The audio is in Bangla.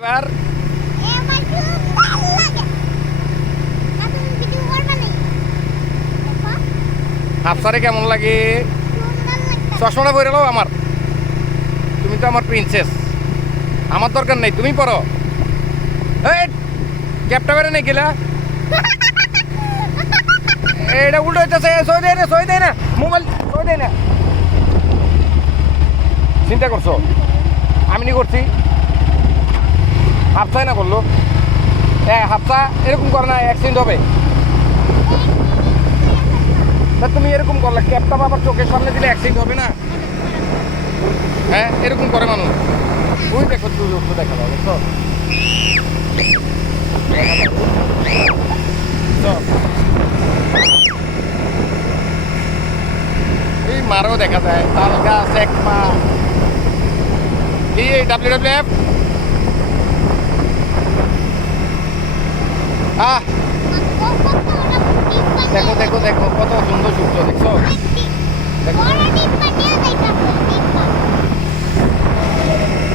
এবার হাফসারে কেমন লাগে? চশমাটা পরে নাও আমার। তুমি তো আমার প্রিন্সেস, আমার দরকার নেই, তুমি পরো। এই ক্যাপটা বেড়ে নেই গেলা, এটা উল্টো হইতেছে। সই দেয় না মোবাইল, সই দেয় না। চিন্তা করছো আমি নি করছি? হাফসাই না করলো। হাফসা এরকম করে না, অ্যাক্সিডেন্ট হবে। তা তুমি এরকম করলে ক্যাপটা আবার চোখের সামনে দিলে অ্যাক্সিডেন্ট হবে না? হ্যাঁ, এরকম করে মানুষ। ওই দেখো তুই দেখা যাবে বুঝছো? এই মারও দেখা যায়, তাল গাছ এক মা। এই WWF দেখো দেখো দেখো কত সুন্দর সূর্য, দেখছো? দেখো